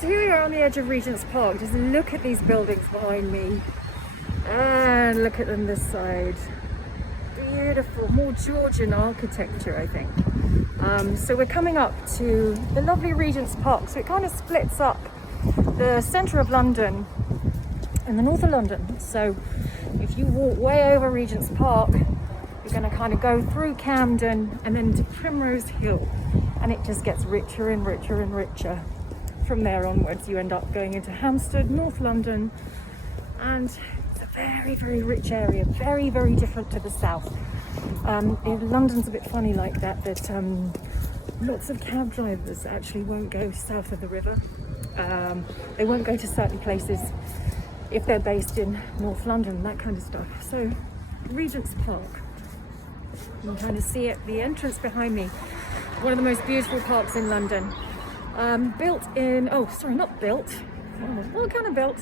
So here we are on the edge of Regents Park. Just look at these buildings behind me and look at them this side. Beautiful, more Georgian architecture, I think. So we're coming up to the lovely Regents Park. So it kind of splits up the centre of London and the north of London. So if you walk way over Regents Park, you're going to kind of go through Camden and then to Primrose Hill, and it just gets richer and richer and richer. From there onwards, you end up going into Hampstead, North London, and it's a very, very rich area, very, very different to the south. London's a bit funny like that, lots of cab drivers actually won't go south of the river. They won't go to certain places if they're based in North London, that kind of stuff. So, Regents Park, you can kind of see it, the entrance behind me, one of the most beautiful parks in London. Built in, not built, well, kind of built.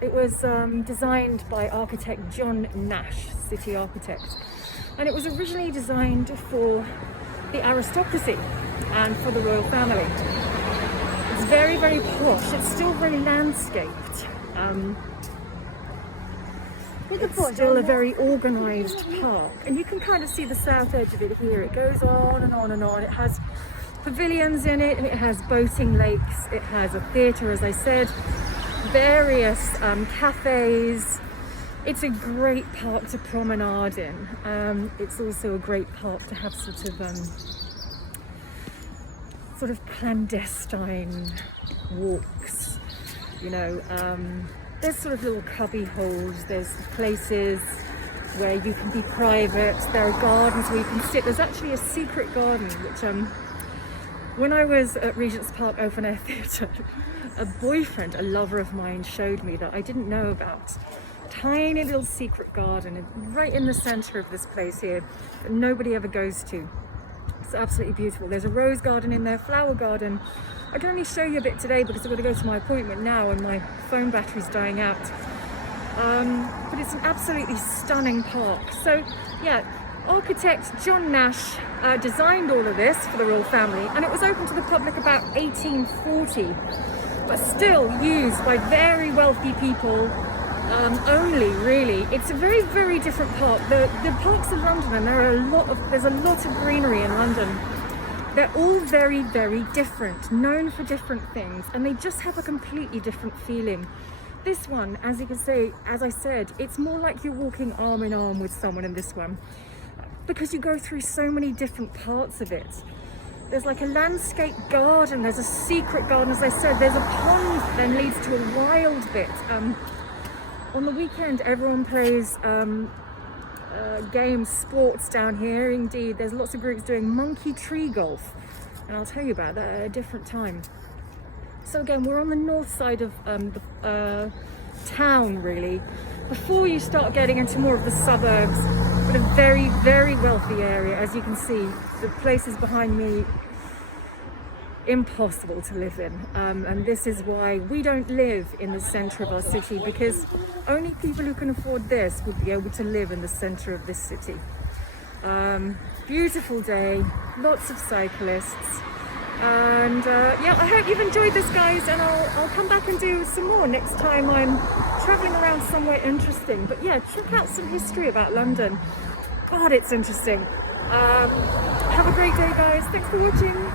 It was designed by architect John Nash, city architect, and it was originally designed for the aristocracy and for the royal family. It's very, very posh. It's still very landscaped. It's still a very organised park, and you can kind of see the south edge of it here. It goes on and on and on. It has pavilions in it, and it has boating lakes. It has a theatre, as I said, various cafes. It's a great park to promenade in. It's also a great park to have sort of clandestine walks, you know. There's sort of little cubby holes, there's places where you can be private, there are gardens where you can sit. There's actually a secret garden which when I was at Regents Park Open Air Theatre, a boyfriend, a lover of mine, showed me that I didn't know about. Tiny little secret garden right in the centre of this place here that nobody ever goes to. It's absolutely beautiful. There's a rose garden in there, flower garden. I can only show you a bit today because I've got to go to my appointment now and my phone battery's dying out. But it's an absolutely stunning park. So yeah, architect John Nash designed all of this for the royal family, and it was open to the public about 1840, but still used by very wealthy people only, really. It's a very, very different park. The parks of London, and there's a lot of greenery in London. They're all very, very different, known for different things, and they just have a completely different feeling. This one, as you can see, as I said, it's more like you're walking arm in arm with someone in this one, because you go through so many different parts of it. There's like a landscape garden, there's a secret garden, as I said, there's a pond that then leads to a wild bit. On the weekend, everyone plays games, sports down here. Indeed, there's lots of groups doing monkey tree golf, and I'll tell you about that at a different time. So again, we're on the north side of the town, really, before you start getting into more of the suburbs, but a very, very wealthy area. As you can see, the places behind me, impossible to live in, and this is why we don't live in the centre of our city, because only people who can afford this would be able to live in the centre of this city. Beautiful day, lots of cyclists, and yeah, I hope you've enjoyed this, guys, and I'll come back and do some more next time I'm travelling around somewhere interesting. But yeah, check out some history about London. God, it's interesting. Have a great day, guys. Thanks for watching.